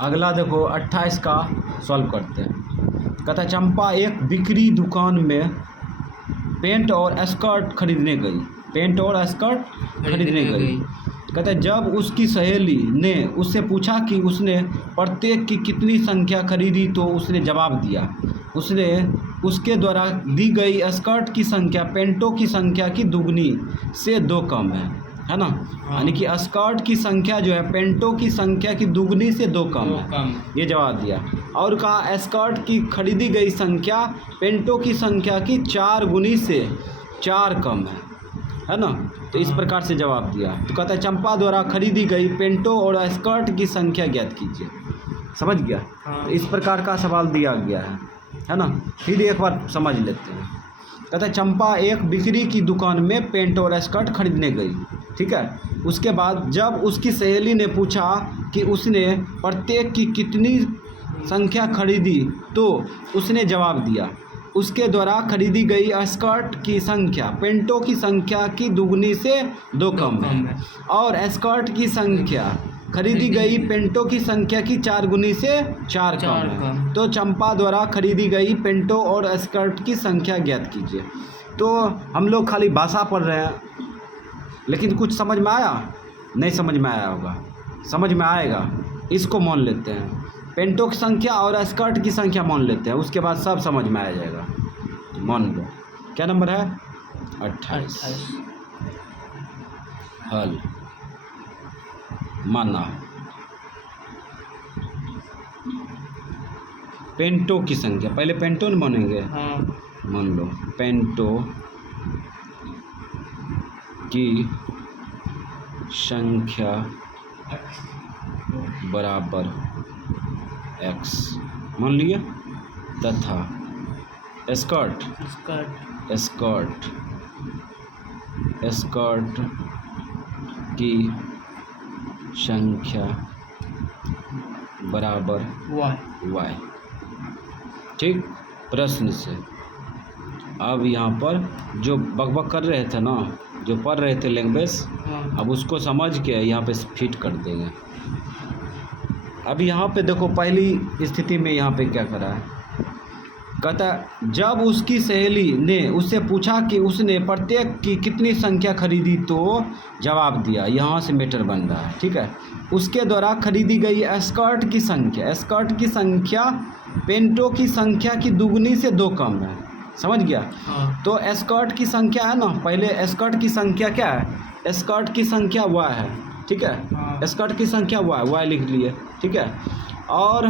अगला देखो 28 का सॉल्व करते हैं। कहता है चंपा एक बिक्री दुकान में पेंट और स्कर्ट खरीदने गई। पेंट और स्कर्ट खरीदने गई। कहता है जब उसकी सहेली ने उससे पूछा कि उसने प्रत्येक की कितनी संख्या खरीदी तो उसने जवाब दिया उसने उसके द्वारा दी गई स्कर्ट की संख्या पेंटों की संख्या की दुगनी से 2 कम है ना। यानी कि स्कर्ट की संख्या जो है पेंटों की संख्या की दुगनी से 2 कम है, ये जवाब दिया। और कहा स्कर्ट की खरीदी गई संख्या पेंटों की संख्या की 4 गुनी से 4 कम है ना। तो इस प्रकार से जवाब दिया। तो कहता है चंपा द्वारा खरीदी गई पेंटों और स्कर्ट की संख्या ज्ञात कीजिए। समझ गया। तो इस प्रकार का सवाल दिया गया है ना। फिर एक बार समझ लेते हैं। कहता है चंपा एक बिक्री की दुकान में पेंट और स्कर्ट खरीदने गई। ठीक है। उसके बाद जब उसकी सहेली ने पूछा कि उसने प्रत्येक की कितनी संख्या खरीदी तो उसने जवाब दिया उसके द्वारा खरीदी गई स्कर्ट की संख्या पेंटों की संख्या की दुगनी से 2 कम है और स्कर्ट की संख्या खरीदी गई पेंटों की संख्या की 4 गुनी से 4 कम है। तो चंपा द्वारा खरीदी गई पेंटों और स्कर्ट की संख्या ज्ञात कीजिए। तो हम लोग खाली भाषा पढ़ रहे हैं, लेकिन कुछ समझ में आया? नहीं समझ में आया होगा, समझ में आएगा। इसको मान लेते हैं, पेंटों की संख्या और स्कर्ट की संख्या मान लेते हैं, उसके बाद सब समझ में आ जाएगा। मान लो क्या नंबर है? 28। हल माना पेंटों की संख्या, पहले पेंटों न मानेंगे। मान लो पेंटों की संख्या बराबर x मान लिए तथा स्कर्ट की संख्या बराबर y। ठीक। प्रश्न से अब यहाँ पर जो बकबक कर रहे थे ना, जो पढ़ रहे थे लैंग्वेज, अब उसको समझ के यहाँ पे फिट कर देंगे। अब यहाँ पे देखो पहली स्थिति में यहाँ पे क्या करा है। कहता जब उसकी सहेली ने उससे पूछा कि उसने प्रत्येक की कितनी संख्या खरीदी तो जवाब दिया। यहाँ से मैटर बन रहा है। ठीक है। उसके द्वारा खरीदी गई स्कर्ट की संख्या पेंटों की संख्या की दुगनी से 2 कम है। समझ गया। तो स्कर्ट की संख्या है ना, पहले स्कर्ट की संख्या क्या है? स्कर्ट की संख्या y है। ठीक है। स्कर्ट की संख्या y लिख लिए। ठीक है। और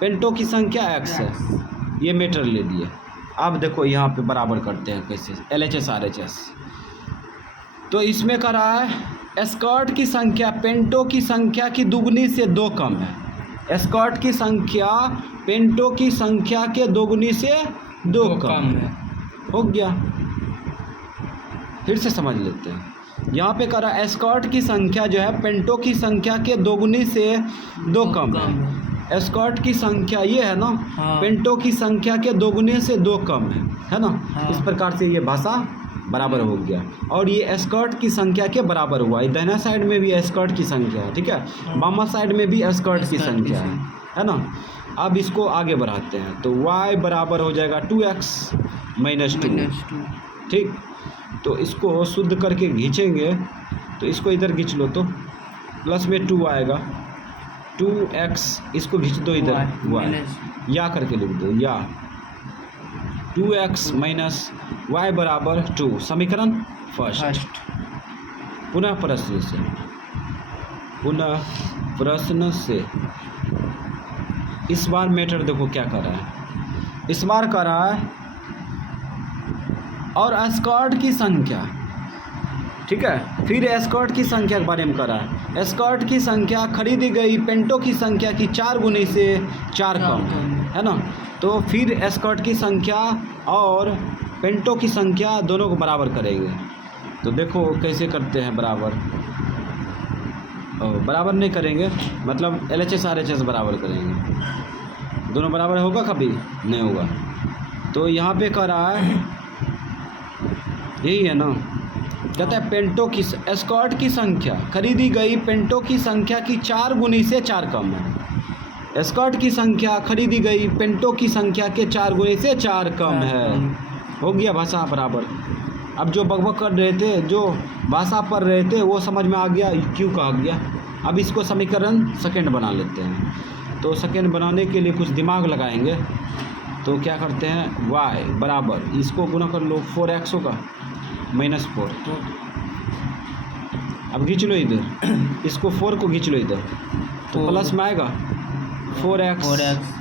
पेंटों की संख्या x है, ये मीटर ले लिए। अब देखो यहाँ पे बराबर करते हैं कैसे, LHS RHS। तो इसमें कर रहा है स्कर्ट की संख्या पेंटों की संख्या की दुगनी से 2 कम है। स्कर्ट की संख्या पेंटों की संख्या के दोगुनी से 2 कम है। हो गया। फिर से समझ लेते हैं। यहाँ पे करा स्कर्ट की संख्या जो है पेंटों की संख्या के दोगुनी से 2 कम है। स्कर्ट की संख्या ये है ना, पेंटों की संख्या के दोगुने से 2 कम है ना। इस प्रकार से ये भाषा बराबर हो गया। और ये स्कर्ट की संख्या के बराबर हुआ। दाहिना साइड में भी स्कर्ट की संख्या है। ठीक है। बामा साइड में भी स्कर्ट की संख्या है ना। अब इसको आगे बढ़ाते हैं तो y बराबर हो जाएगा 2x - 2। ठीक। तो इसको शुद्ध करके खींचेंगे तो इसको इधर खींच लो तो प्लस में 2 आएगा। 2x इसको खींच दो इधर y या करके लिख दो, या 2x - y बराबर 2। समीकरण फर्स्ट। पुनः प्रश्न से इस बार मैटर देखो क्या कर रहा है। इस बार कर रहा है और स्कर्ट की संख्या। ठीक है। फिर स्कर्ट की संख्या के बारे में कर रहा है। स्कर्ट की संख्या खरीदी गई पेंटों की संख्या की 4 गुनी से 4 कम है ना। तो फिर स्कर्ट की संख्या और पेंटों की संख्या दोनों को बराबर करेंगे। तो देखो कैसे करते हैं बराबर। बराबर नहीं करेंगे, मतलब LHS RHS बराबर करेंगे। दोनों बराबर होगा? कभी नहीं होगा। तो यहाँ पे कह रहा है यही है ना। कहता है पेंटों की स्कर्ट की संख्या खरीदी गई पेंटों की संख्या की 4 गुनी से 4 कम है। एस्कॉर्ट की संख्या खरीदी गई पेंटो की संख्या के 4 गुने से 4 कम है। हो गया भाषा बराबर। अब जो बकबक कर रहे थे, जो भाषा पढ़ रहे थे, वो समझ में आ गया क्यों कहा गया। अब इसको समीकरण सेकंड बना लेते हैं। तो सेकंड बनाने के लिए कुछ दिमाग लगाएंगे। तो क्या करते हैं, y बराबर इसको गुना कर लो 4x होगा -4। अब खींच लो इधर, इसको 4 को खींच लो इधर, तो प्लस में आएगा 4x।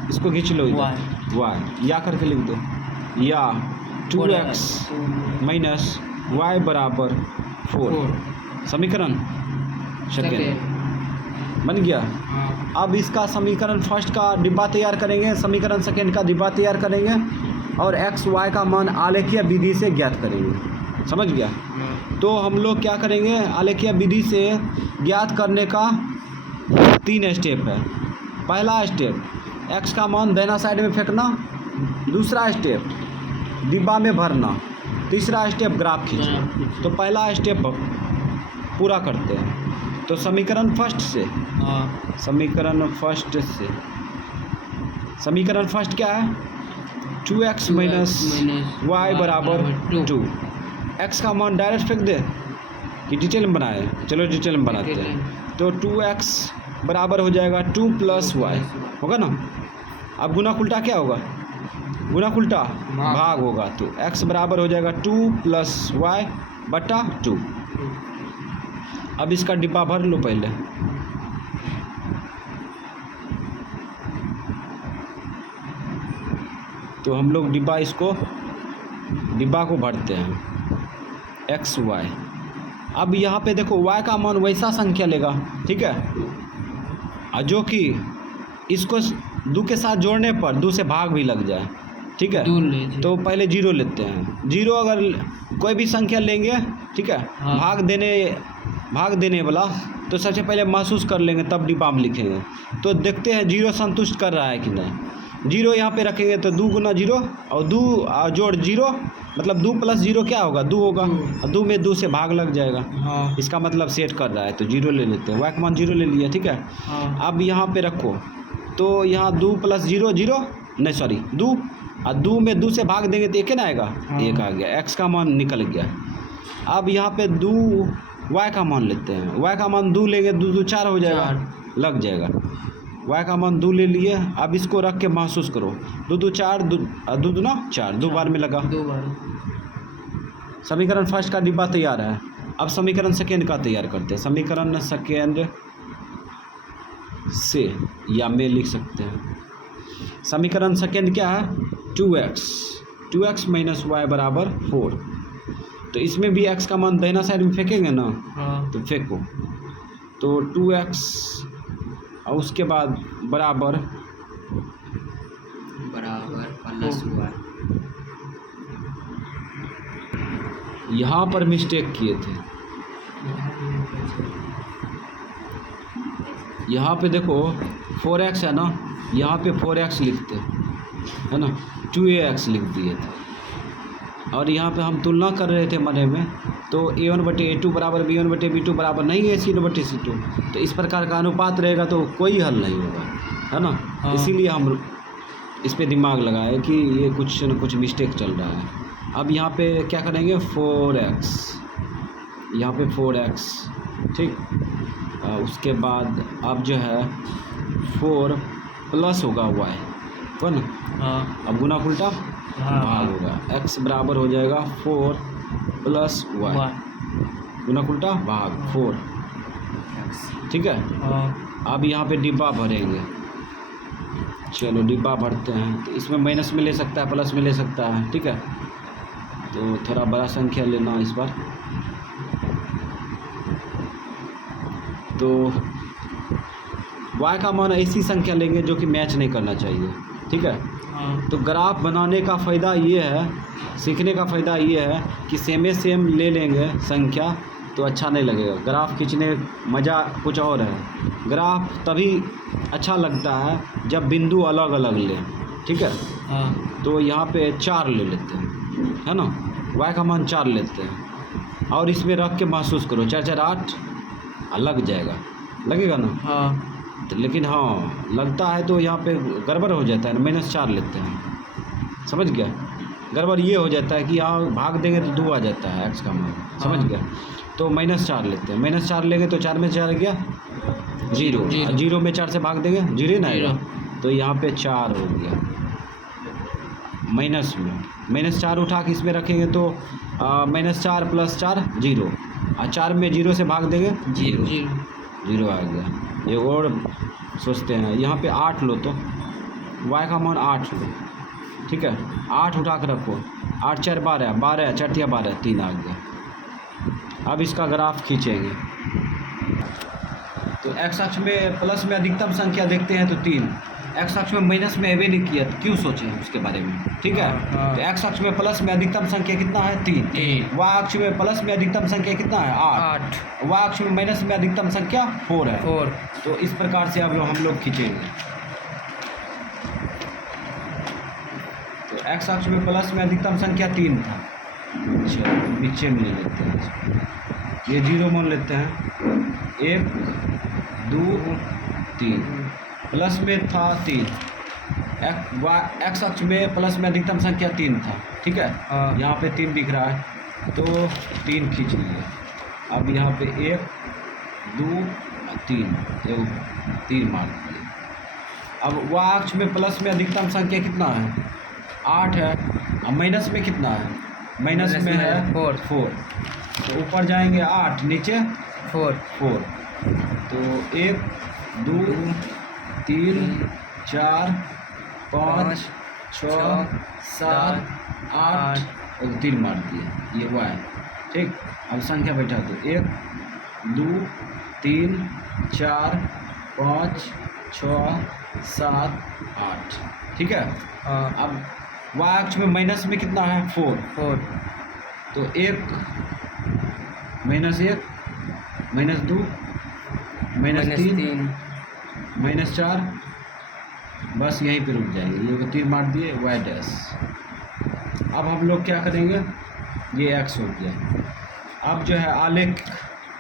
इसको खींच लो इधर y, या करके लिख दो, या 2x माइनस y बराबर 4। समीकरण सेकेंड बन गया। अब इसका समीकरण फर्स्ट का डिब्बा तैयार करेंगे, समीकरण सेकेंड का डिब्बा तैयार करेंगे और x y का मान आलेखीय विधि से ज्ञात करेंगे। समझ गया। तो हम लोग क्या करेंगे, आलेखीय विधि से ज्ञात करने का 3 स्टेप है। पहला स्टेप x का मान दाहिना साइड में फेंकना, दूसरा स्टेप डिब्बा में भरना, तीसरा स्टेप ग्राफ खींचना। तो पहला स्टेप पूरा करते हैं। तो समीकरण फर्स्ट से, समीकरण फर्स्ट क्या है, 2x माइनस y बराबर 2। x का मान डायरेक्ट फेंक दे कि डिटेल में बनाए, चलो डिटेल में बनाते हैं। तो 2x बराबर हो जाएगा 2 + y होगा ना। अब गुना उल्टा क्या होगा, गुना उल्टा भाग होगा। तो x बराबर हो जाएगा 2 + y बटा 2। अब इसका डिब्बा भर लो पहले। तो हम लोग डिब्बा को भरते हैं x y। अब यहाँ पे देखो y का मान वैसा संख्या लेगा, ठीक है, जो कि इसको 2 के साथ जोड़ने पर 2 से भाग भी लग जाए, ठीक है। तो पहले 0 लेते हैं। 0 अगर कोई भी संख्या लेंगे, ठीक है, भाग देने वाला, तो सबसे पहले महसूस कर लेंगे, तब डिब्बा में लिखेंगे। तो देखते हैं 0 संतुष्ट कर रहा है कि नहीं। 0 यहाँ पे रखेंगे तो 2 गुना 0 और 2 जोड़ 0, मतलब 2 + 0 क्या होगा, 2 होगा। और 2 में 2 से भाग लग जाएगा। इसका मतलब सेट कर रहा है, तो 0 ले लेते हैं। y का मान 0 ले लिया, ठीक है। अब यहाँ पे रखो, तो यहाँ 2 + 0 0, नहीं सॉरी 2, और 2 में 2 से भाग देंगे तो 1 ना आएगा, 1 आ गया। x का मान निकल गया। अब यहाँ पे 2 y का मान लेते हैं। y का मान 2 लेंगे, 2 2 4 हो जाएगा, लग जाएगा। y का मान 2 ले लिए। अब इसको रख के महसूस करो, 2 2 4, 2 2 ना 4, 2 बार में लगा। समीकरण फर्स्ट का डिब्बा तैयार है। अब समीकरण सेकेंड का तैयार करते हैं। समीकरण सेकेंड से या में लिख सकते हैं। समीकरण सेकेंड क्या है, 2x माइनस y बराबर 4। तो इसमें भी x का मान दाहिना साइड में फेंकेंगे ना, तो फेंको। तो 2x और उसके बाद बराबर प्लस y। यहाँ पर मिस्टेक किए थे। यहाँ पे देखो 4x है ना, यहाँ पे 4x लिखते है ना, 2ax लिख दिए थे। और यहाँ पे हम तुलना कर रहे थे मने में, तो a1/a2 बराबर b1/b2 बराबर नहीं है c1/c2। तो इस प्रकार का अनुपात रहेगा तो कोई हल नहीं होगा, है ना। इसीलिए हम इस पे दिमाग लगाए कि ये कुछ न कुछ मिस्टेक चल रहा है। अब यहाँ पे क्या करेंगे, 4x, यहाँ पे 4x, ठीक। उसके बाद अब जो है 4 प्लस होगा y, है ना। अब गुना उल्टा भाग होगा। x बराबर हो जाएगा 4 + y, गुना उल्टा भाग 4, ठीक है। अब यहाँ पे डिब्बा भरेंगे। चलो डिब्बा भरते हैं। तो इसमें माइनस में ले सकता है, प्लस में ले सकता है, ठीक है। तो थोड़ा बड़ा संख्या लेना इस बार। तो y का मान ऐसी संख्या लेंगे जो कि मैच नहीं करना चाहिए, ठीक है। तो ग्राफ बनाने का फ़ायदा ये है, सीखने का फ़ायदा ये है कि सेम ले लेंगे संख्या तो अच्छा नहीं लगेगा। ग्राफ खींचने मज़ा कुछ और है। ग्राफ तभी अच्छा लगता है जब बिंदु अलग अलग लें, ठीक है। तो यहाँ पे 4 ले लेते हैं, है ना। y का मान 4 लेते हैं और इसमें रख के महसूस करो, 4 4 8 लग जाएगा, लगेगा ना। लेकिन हाँ लगता है तो यहाँ पे गड़बड़ हो जाता है, -4 लेते हैं, समझ गया। गड़बड़ ये हो जाता है कि यहाँ भाग देंगे तो 2 आ जाता है x का मान, समझ गया। तो -4 लेते हैं, -4 लेंगे तो 4 में 4 गया 0, 0 में 4 से भाग देंगे 0 ना आएगा, तो यहाँ पे 4 हो गया। माइनस में -4 उठा के इसमें रखेंगे तो -4 + 4 0, और 4 में 0 से भाग देंगे 0 आ गया। ये और सोचते हैं, यहाँ पे 8 लो तो y का मान 8 लो, ठीक है। 8 उठा के रखो, 8 4 12, 12 4 12, 3 आ गया। अब इसका ग्राफ खींचेंगे तो x अक्ष में प्लस में अधिकतम संख्या देखते हैं तो 3, x अक्ष में माइनस में अभी नहीं किया तो क्यों सोचें उसके बारे में, ठीक है। तो x अक्ष में प्लस में अधिकतम संख्या कितना है 3, y अक्ष में प्लस में अधिकतम संख्या कितना है 8, y अक्ष में माइनस में अधिकतम संख्या 4 है। तो इस प्रकार से अब हम लोग खींचेंगे। तो x अक्ष में प्लस में अधिकतम संख्या 3 था, चलो नीचे में ले लेते हैं, ये 0 मान लेते हैं, 1 2 3, प्लस में था 3, x अक्ष में प्लस में अधिकतम संख्या 3 था, ठीक है। यहाँ पे 3 दिख रहा है तो 3 खींच लिए। अब यहाँ पे 1 2 3, 3 मार दिए। अब y अक्ष में प्लस में अधिकतम संख्या कितना है 8 है, अब माइनस में कितना है, माइनस में है 4, तो ऊपर जाएंगे 8, नीचे 4, तो 1 2 3 4 5 6 7 8 और 3 मार दिए, ये हुआ है, ठीक। अब संख्या बैठा दो, 1 2 3 4 5 6 7 8, ठीक है। अब y अक्ष में माइनस में कितना है 4, तो 1 -1 -2 -3 -4, बस यहीं पे रुक जाएंगे, ये को 3 मार दिए y डैश। अब हम लोग क्या करेंगे, ये x हो गया। अब जो है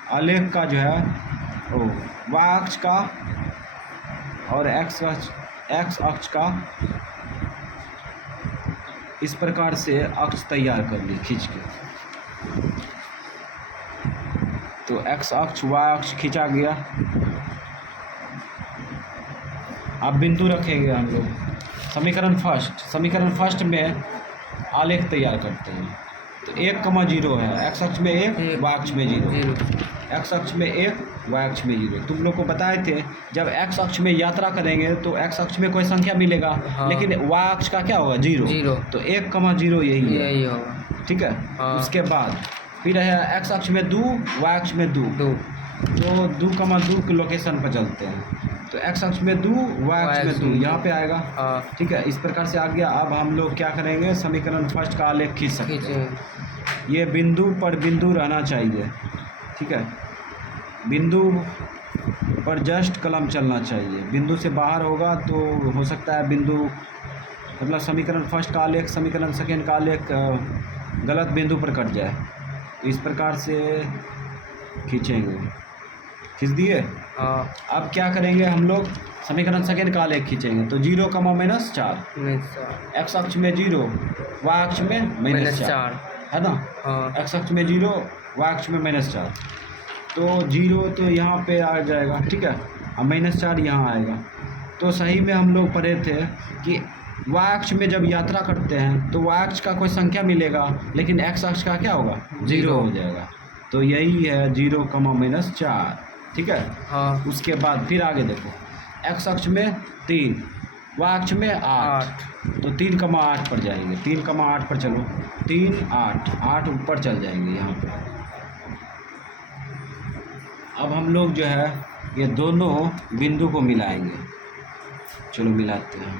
आलेख का जो है y अक्ष का और x अक्ष का इस प्रकार से अक्ष तैयार कर ली खींच के। तो x अक्ष y अक्ष खींचा गया। अब बिंदु रखेंगे हम लोग। समीकरण फर्स्ट में आलेख तैयार करते हैं। तो 1,0 है, x अक्ष में 1 y अक्ष में 0, x अक्ष में 1 y अक्ष में 0। तुम लोग को बताए थे जब x अक्ष में यात्रा करेंगे तो x अक्ष में कोई संख्या मिलेगा, लेकिन y अक्ष का क्या होगा 0, तो 1,0 यही होगा, ठीक है। उसके बाद फिर है x अक्ष में 2 y अक्ष में 2, तो 2,2 के लोकेशन पर चलते हैं। तो x अक्ष में 2 y अक्ष में 2 यहाँ पे आएगा, ठीक है। इस प्रकार से आ गया। अब हम लोग क्या करेंगे, समीकरण फर्स्ट का आलेख खींच सकते हैं। ये बिंदु पर बिंदु रहना चाहिए, ठीक है। बिंदु पर जस्ट कलम चलना चाहिए, बिंदु से बाहर होगा तो हो सकता है बिंदु मतलब समीकरण फर्स्ट का आलेख समीकरण सेकेंड का आलेख गलत बिंदु पर कट जाए। इस प्रकार से खींचेंगे, खींच दिए। अब क्या करेंगे हम लोग, समीकरण सेकेंड का आलेख खींचेंगे। तो 0, -4, x अक्ष में 0 y अक्ष में -4 है ना, x अक्ष में 0 y अक्ष में -4, तो 0 तो यहाँ पे आ जाएगा, ठीक है। अब -4 यहाँ आएगा। तो सही में हम लोग पढ़े थे कि y अक्ष में जब यात्रा करते हैं तो y अक्ष का कोई संख्या मिलेगा, लेकिन x अक्ष का क्या होगा 0 हो जाएगा। तो यही है 0, -4, ठीक है। उसके बाद फिर आगे देखो, x अक्ष में 3 y अक्ष में 8, तो 3,8 पर जाएंगे, 3,8 पर चलो, 3 8 ऊपर चल जाएंगे यहाँ पे। अब हम लोग जो है ये दोनों बिंदु को मिलाएंगे। चलो मिलाते हैं,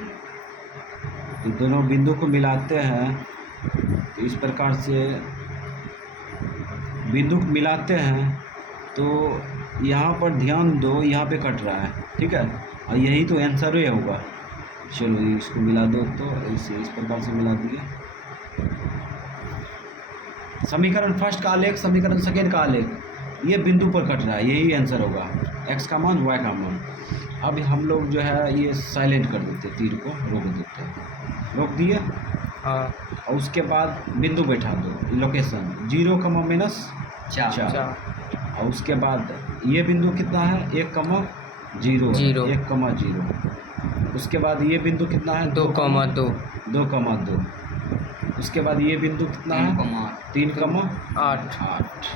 तो दोनों बिंदु को मिलाते हैं। तो इस प्रकार से बिंदु मिलाते हैं तो यहाँ पर ध्यान दो, यहाँ पे कट रहा है, ठीक है। और यही तो आंसर ही होगा। चलो इसको मिला दो, तो इस प्रकार से मिला दिए। समीकरण फर्स्ट का आलेख समीकरण सेकेंड का आलेख ये बिंदु पर कट रहा है, यही आंसर होगा, x का मान y का मान। अब हम लोग जो है ये साइलेंट कर देते, तीर को रोक देते, रोक दिए। हाँ। और उसके बाद बिंदु बैठा दो, लोकेशन 0, -4। और उसके बाद ये बिंदु कितना है, 1, 0, 1, 0। उसके बाद ये बिंदु कितना है, 2, 2, 2। उसके बाद ये बिंदु कितना है, 3, 8।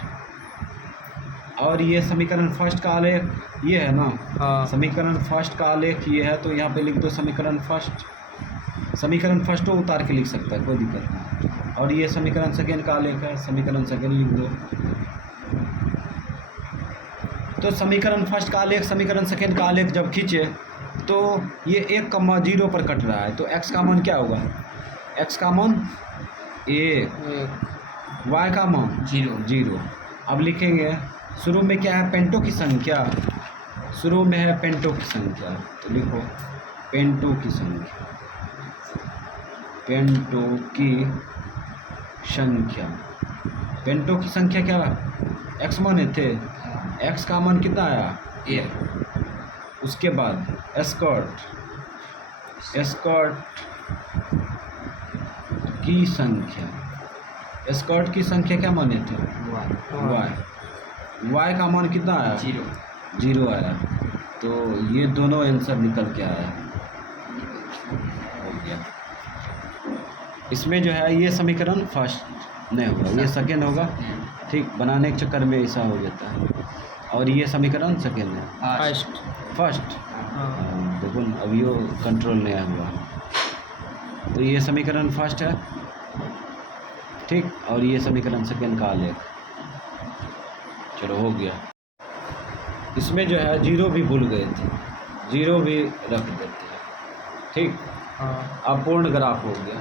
और ये समीकरण फर्स्ट का आलेख ये है ना। हाँ। समीकरण फर्स्ट का आलेख ये है, तो यहाँ पे लिख दो समीकरण फर्स्ट। समीकरण फर्स्ट तो उतार के लिख सकता है, कोई दिक्कत नहीं। और ये समीकरण सेकेंड का आलेख है, समीकरण सेकेंड लिख दो। तो समीकरण फर्स्ट का आलेख समीकरण सेकेंड का आलेख जब खींचे तो ये 1, 0 पर कट रहा है, तो x का मान क्या होगा, x का मान 1, y का मान 0। अब लिखेंगे शुरू में क्या है, पेंटो की संख्या, शुरू में है पेंटो की संख्या, तो लिखो पेंटो की संख्या, पेंटो की संख्या। पेंटो की संख्या क्या, x माने थे, x का मान कितना आया, 1। उसके बाद एस्कॉर्ट की संख्या, एस्कॉर्ट की संख्या क्या माने थे, y का मान कितना आया, 0 आया। तो ये दोनों आंसर निकल के आया, हो गया। इसमें जो है ये समीकरण फर्स्ट नहीं होगा, ये सेकेंड होगा, ठीक। बनाने के चक्कर में ऐसा हो जाता है। और ये समीकरण सेकेंड है, फर्स्ट। देखो अभी वो कंट्रोल नहीं हुआ, तो ये समीकरण फर्स्ट है, ठीक। और ये समीकरण सेकेंड का आलेख, चलो हो गया। इसमें जो है 0 भी भूल गए थे, 0 भी रख देते हैं, ठीक। अब पूर्ण ग्राफ हो गया।